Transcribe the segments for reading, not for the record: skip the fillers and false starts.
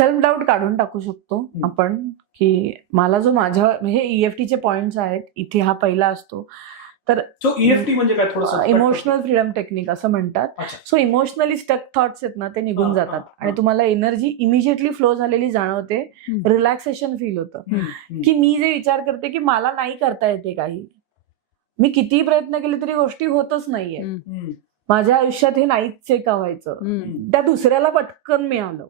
Self doubt काढून टाकू शकतो आपण, की मला जो माझ्या हे EFTचे पॉइंट्स आहेत, इथे हा पहिला असतो. तर EFT म्हणजे काय, थोडंसं इमोशनल फ्रीडम टेक्निक असं म्हणतात. सो इमोशनली स्टक थॉट्स आहेत ना, ते निघून जातात आणि तुम्हाला एनर्जी इमिजिएटली फ्लो झालेली जाणवते, रिलॅक्सेशन फील होतं. की मी जे विचार करते की मला नाही करता येते काही, मी कितीही प्रयत्न केले तरी गोष्टी होतच नाहीये, माझ्या आयुष्यात हे नाहीच का व्हायचं, त्या दुसऱ्याला पटकन मिळालं,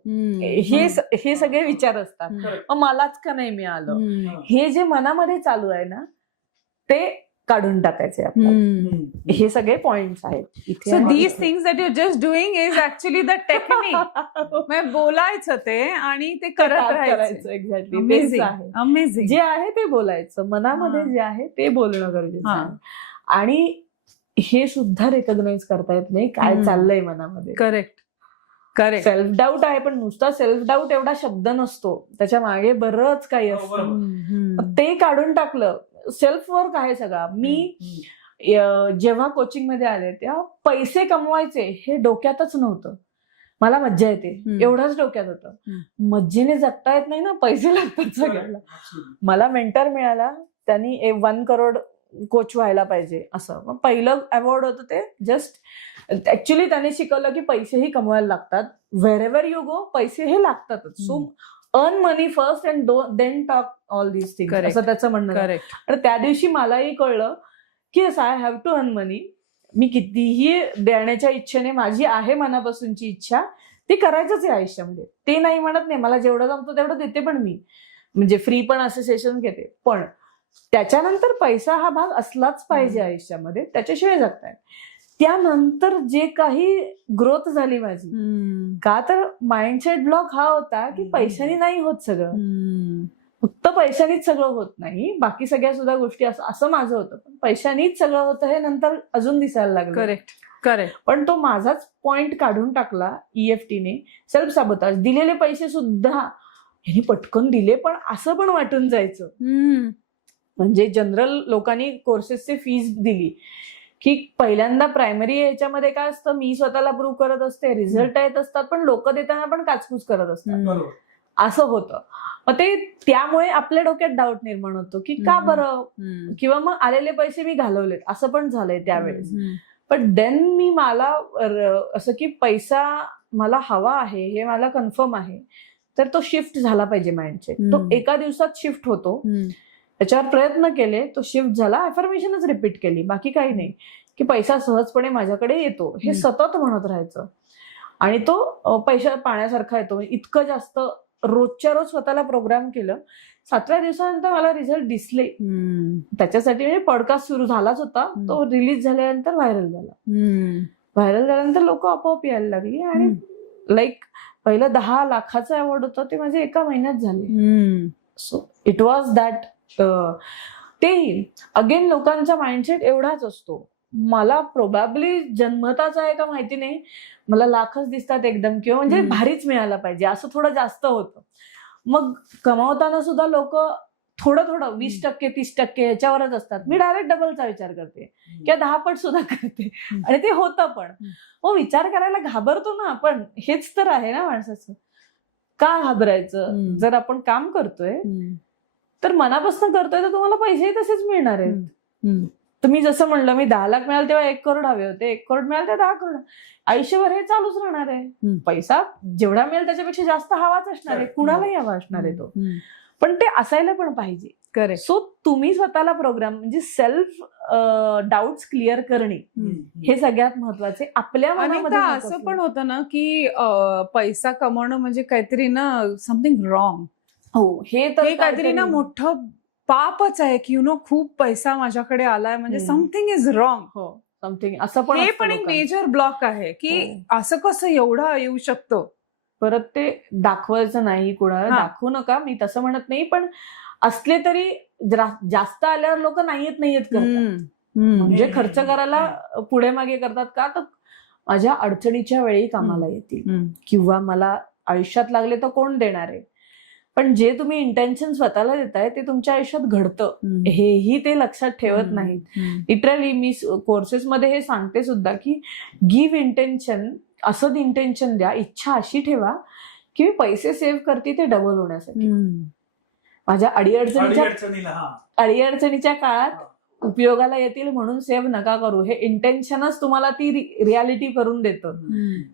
हे सगळे विचार असतात. मग मलाच का नाही मिळालं, हे जे मनामध्ये चालू आहे ना ते काढून टाकायचे आपल्याला. हे सगळे पॉइंट्स आहेत इथे. So these things that you just doing is actually the technique. बोलायचं ते आणि ते करत राहायचं. एक्झॅक्टली. अमेझिंग. जे आहे ते बोलायचं, मनामध्ये जे आहे ते बोलणं गरजेचं आहे. आणि हे सुद्धा रेकॉग्नाइज करता येत नाही काय चाललंय मनामध्ये. करेक्ट. सेल्फ डाऊट आहे, पण नुसता सेल्फ डाऊट एवढा शब्द नसतो, त्याच्या मागे बरंच काही असतं. ते काढून टाकलं. सेल्फ वर्क आहे सगळा. मी जेव्हा कोचिंग मध्ये आले तेव्हा पैसे कमवायचे हे डोक्यातच नव्हतं. मला मज्जा येते एवढंच डोक्यात होतं. मज्जेने जगता येत नाही ना, पैसे लागतात सगळ्याला. मला मेंटर मिळाला, त्यांनी 1 करोड कोच व्हायला पाहिजे असं. मग पहिलं अवॉर्ड होतं ते जस्ट ऍक्च्युली त्याने शिकवलं की पैसेही कमवायला लागतात. व्हेरेव्हर यू गो पैसे हे लागतातच. So earn money first and then talk all these things असं त्याचं म्हणणं. आणि त्या दिवशी मलाही कळलं की I have to earn money. मी कितीही देण्याच्या इच्छेने, माझी आहे मनापासूनची इच्छा, ती करायचंच आहे आयुष्यामध्ये. ते नाही म्हणत नाही, मला जेवढं जमतं तेवढं देते पण मी, म्हणजे फ्री पण असोसिएशन घेते. पण त्याच्यानंतर पैसा हा भाग असलाच पाहिजे आयुष्यामध्ये, त्याच्याशिवाय जगताय. त्यानंतर जे काही ग्रोथ झाली माझी, का तर माइंडसेट ब्लॉक हा होता की पैशाने नाही होत सगळं. फक्त पैशानीच सगळं होत नाही, बाकी सगळ्या सुद्धा गोष्टी असं माझं होतं. पण पैशानीच सगळं होतं हे नंतर अजून दिसायला लागलं. करेक्ट. पण तो माझाच पॉइंट काढून टाकला EFTने. सेल्फ साबोताज. दिलेले पैसे सुद्धा ह्यांनी पटकन दिले पण असं पण वाटून जायचं. म्हणजे जनरल लोकांनी कोर्सेसची फीस दिली की पहिल्यांदा प्रायमरी याच्यामध्ये काय असतं, मी स्वतःला प्रूव्ह करत असते, रिझल्ट येत असतात, पण लोक देताना पण काचकूच करत असतात. असं होतं. मग ते त्यामुळे आपल्या डोक्यात डाऊट निर्माण होतो की का बरं, किंवा मग आलेले पैसे मी घालवलेत असं पण झालंय त्यावेळेस. पण देन मला असं की पैसा मला हवा आहे हे मला कन्फर्म आहे, तर तो शिफ्ट झाला पाहिजे माइंडसेट. तो एका दिवसात शिफ्ट होतो. त्याच्यावर प्रयत्न केले, तो शिफ्ट झाला. अफर्मेशनच रिपीट केली, बाकी काही नाही. की पैसा सहजपणे माझ्याकडे येतो हे सतत म्हणत राहायचं. आणि तो पैसा पाण्यासारखा येतो. इतकं जास्त रोजच्या रोज स्वतःला प्रोग्राम केलं. 7व्या दिवसानंतर मला रिझल्ट दिसले. त्याच्यासाठी म्हणजे पॉडकास्ट सुरू झालाच होता, तो रिलीज झाल्यानंतर व्हायरल झाला. व्हायरल झाल्यानंतर लोक आपोआप यायला लागली. आणि लाईक पहिलं 10 लाखाचं अवॉर्ड होतं ते माझे एका महिन्यात झाले. So it was that. तेही अगेन लोकांचा माइंडसेट एवढाच असतो. मला प्रोबॅबली जन्मताच आहे का माहिती नाही, मला लाखच दिसतात एकदम, किंवा म्हणजे भारीच मिळायला पाहिजे असं थोडं जास्त होतं. मग कमावताना सुद्धा लोक थोडं 20% 30% याच्यावरच असतात. मी डायरेक्ट डबलचा विचार करते किंवा 10 पट सुद्धा करते आणि ते होतं. पण हो, विचार करायला घाबरतो ना आपण, हेच तर आहे ना माणसाचं. का घाबरायचं? जर आपण काम करतोय तर मनापासून करतोय तर तुम्हाला पैसेही तसेच मिळणार आहेत. तुम्ही जसं म्हणलं, मी 10 लाख मिळाल तेव्हा 1 करोड हवे होते, 1 करोड मिळाल तेव्हा 10 करोड. आयुष्यभर हे चालूच राहणार आहे. पैसा जेवढा मिळेल त्याच्यापेक्षा जास्त हवाच असणार आहे, कुणालाही हवा असणार आहे तो. पण ते असायला पण पाहिजे. करेक्ट. सो तुम्ही स्वतःला प्रोग्राम, म्हणजे सेल्फ डाऊट्स क्लिअर करणे हे सगळ्यात महत्वाचे. आपल्या मनामध्ये असं पण होतं ना की पैसा कमवणं म्हणजे काहीतरी ना समथिंग रॉंग. हो, हे तर काहीतरी ना मोठं पापच आहे की खूप पैसा माझ्याकडे आलाय म्हणजे समथिंग इज रॉंग. हो, समथिंग असं पण. हे पण एक मेजर ब्लॉक आहे की असं कसं एवढं येऊ शकतं. परत ते दाखवायचं नाही, कुणाला दाखवू नका, मी तसं म्हणत नाही. पण असले तरी जास्त आल्यावर लोक नाहीयेत करतात. म्हणजे खर्च करायला पुढे मागे करतात का, तर माझ्या अडचणीच्या वेळी कामाला येतील किंवा मला आयुष्यात लागले तर कोण देणार आहे. पण जे तुम्ही इंटेन्शन स्वतःला देताय ते तुमच्या आयुष्यात घडतं हेही ते लक्षात ठेवत नाहीत. लिटरली मी कोर्सेसमध्ये हे सांगते सुद्धा की गिव्ह इंटेन्शन, असं इंटेन्शन द्या, इच्छा अशी ठेवा की मी पैसे सेव्ह करते ते डबल होण्यासाठी. माझ्या अडीअडचणीच्या अडीअडचणीला, हा. अडीअडचणीच्या काळात उपयोगाला येतील म्हणून सेव्ह नका करू. हे इंटेन्शनच तुम्हाला ती रियालिटी करून देतं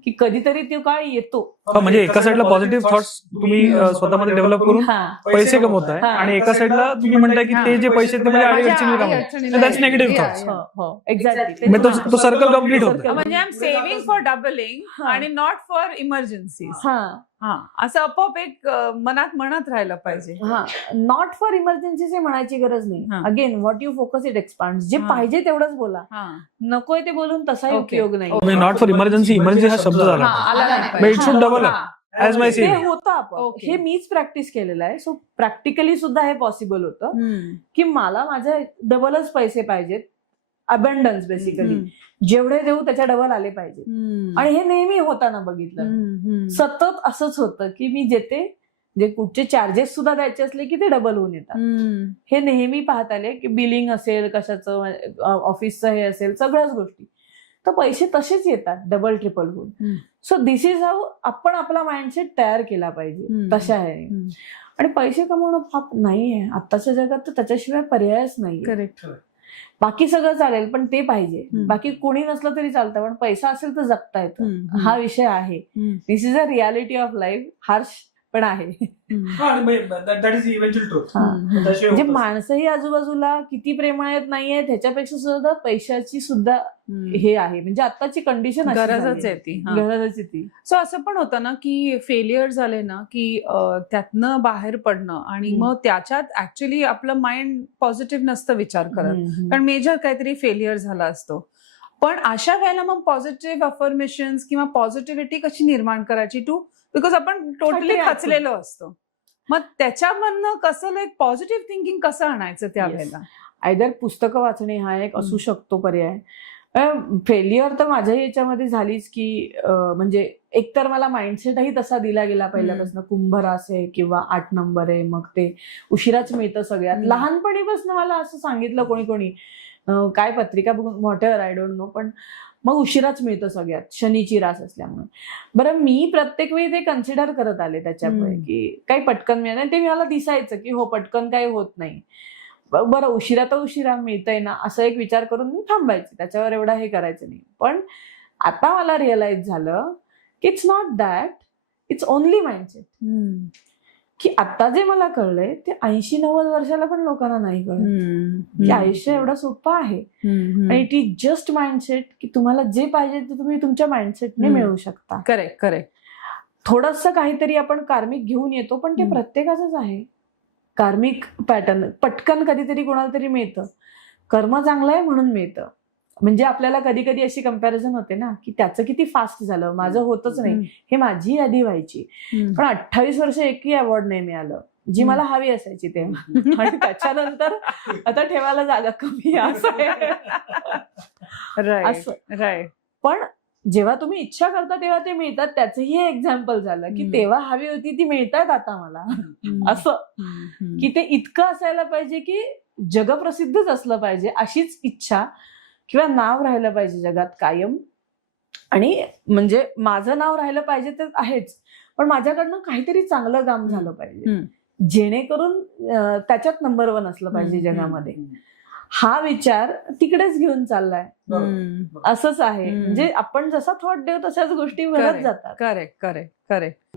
की कधीतरी तो काळ येतो. म्हणजे एका साईडला पॉझिटिव्ह थॉट्स तुम्ही स्वतःमध्ये डेव्हलप करून पैसे कमवताय आणि एका साईडला तुम्ही म्हणताय की ते जे पैसे ते म्हणजे अडीअडचणीला कमवताय. That's negative thoughts. एक्झॅक्टली. तो सर्कल कम्प्लीट होतो. म्हणजे I am saving for doubling आणि नॉट फॉर इमर्जन्सी. असं आपोआप एक मनात म्हणत राहिलं पाहिजे. नॉट फॉर इमर्जन्सी म्हणायची गरज नाही. Again what you focus it expand. जे पाहिजे तेवढंच बोला, नकोय ते बोलून तसाही उपयोग नाही. नॉट फॉर इमर्जन्सी हा शब्द झाला, इट शुड डबल ॲज माय ते होतं आपोआप. हे मीच प्रॅक्टिस केलेलं आहे. सो प्रॅक्टिकली सुद्धा हे पॉसिबल होतं की मला माझे डबलच पैसे पाहिजेत. अबंडन्स बेसिकली जेवढे देऊ त्याच्या डबल आले पाहिजे. आणि हे नेहमी होताना बघितलं. सतत असंच होतं की मी जेते जे कुठचे चार्जेस सुद्धा द्यायचे असले की ते डबल होऊन येतात. हे नेहमी पाहत आले की बिलिंग असेल, कशाचं ऑफिसचं हे असेल, सगळ्याच गोष्टी तर पैसे तसेच येतात डबल ट्रिपल होऊन. सो दिस इज हाऊ आपण आपला माइंडसेट तयार केला पाहिजे तशा आहे. आणि पैसे कमवणं पाप नाहीये आत्ताच्या जगात, तर त्याच्याशिवाय पर्यायच नाही. करेक्ट. बाकी सगळं चालेल पण ते पाहिजे. बाकी कोणी नसलं तरी चालतं पण पैसा असेल तर जगता येतं. हा विषय आहे. This is a reality of life. Harsh पण आहे. That is eventual truth. म्हणजे माणसंही आजूबाजूला किती प्रेमळ आहेत नाहीये ह्याच्यापेक्षा सुद्धा पैशाची सुद्धा हे आहे. म्हणजे आत्ताची कंडिशन गरजच आहे ती. गरजच आहे ती. सो असं पण होतं ना की फेलियर झाले ना की त्यातनं बाहेर पडणं आणि मग त्याच्यात ऍक्च्युली आपलं माइंड पॉझिटिव्ह नसतं विचार करत, कारण मेजर काहीतरी फेलियर झाला असतो. पण अशा वेळेला मग पॉझिटिव्ह अफर्मेशन्स किंवा पॉझिटिव्हिटी कशी निर्माण करायची टू, बिकॉज आपण टोटली खचलेलो असतो. मग त्याच्यामधनं कसं लाईक पॉझिटिव्ह थिंकिंग कसं आणायचं त्यावेळेला? आयदर पुस्तकं वाचणे हा एक असू शकतो पर्याय. फेलियर तर माझ्या याच्यामध्ये झालीच की म्हणजे एकतर मला माइंडसेटही तसा दिला गेला पहिल्यापासून. कुंभरास आहे किंवा 8 नंबर आहे, मग ते उशिराच मिळतं सगळ्यात. लहानपणीपासून मला असं सांगितलं कोणी काय पत्रिका बघून, व्हॉटएव्हर आय डोंट नो, पण मग उशिराच मिळतं सगळ्यात शनीची रास असल्यामुळे. बरं मी प्रत्येक वेळी ते कन्सिडर करत आले त्याच्यामुळे की काही पटकन मिळत नाही. ते मला दिसायचं की हो पटकन काही होत नाही. बरं उशिरा तर उशिरा मिळतंय ना असं एक विचार करून मी थांबायचे, त्याच्यावर एवढा हे करायचं नाही. पण आता मला रिअलाइज झालं की it's not that, it's only mindset. की आता जे मला कळलंय ते 80-90 वर्षाला पण लोकांना नाही कळलं की आयुष्य एवढं सोपं आहे. आणि इट इज जस्ट माइंडसेट की तुम्हाला जे पाहिजे ते तुम्ही तुमच्या माइंडसेटने मिळवू शकता. Correct correct. थोडंसं काहीतरी आपण कार्मिक घेऊन येतो पण ते प्रत्येकाचंच आहे. कार्मिक पॅटर्न पटकन कधीतरी कोणाला तरी मिळतं. कर्म चांगलं आहे म्हणून मिळतं. म्हणजे आपल्याला कधी कधी अशी कंपॅरिझन होते ना की त्याचं किती फास्ट झालं, माझं होतच नाही. हे माझी यादी व्हायची. पण 28 वर्ष एकही अवॉर्ड नाही मिळालं जी मला हवी असायची तेव्हा. आणि त्याच्यानंतर आता ठेवायला जागा कमी असं आहे. राईट. पण जेव्हा तुम्ही इच्छा करता तेव्हा ते मिळतात. त्याचंही हे एक्झाम्पल झालं की तेव्हा हवी होती ती मिळतात आता मला. असं की ते इतकं असायला पाहिजे की जगप्रसिद्धच असलं पाहिजे अशीच इच्छा किंवा नाव राहिलं पाहिजे जगात कायम. आणि म्हणजे माझं नाव राहिलं पाहिजे तर आहेच, पण माझ्याकडनं काहीतरी चांगलं काम झालं पाहिजे जेणेकरून त्याच्यात नंबर 1 असलं पाहिजे जगामध्ये. हा विचार तिकडेच घेऊन चाललाय. असंच आहे. म्हणजे आपण जसा थॉट देऊ तशाच गोष्टी घडत जातात. Correct correct correct.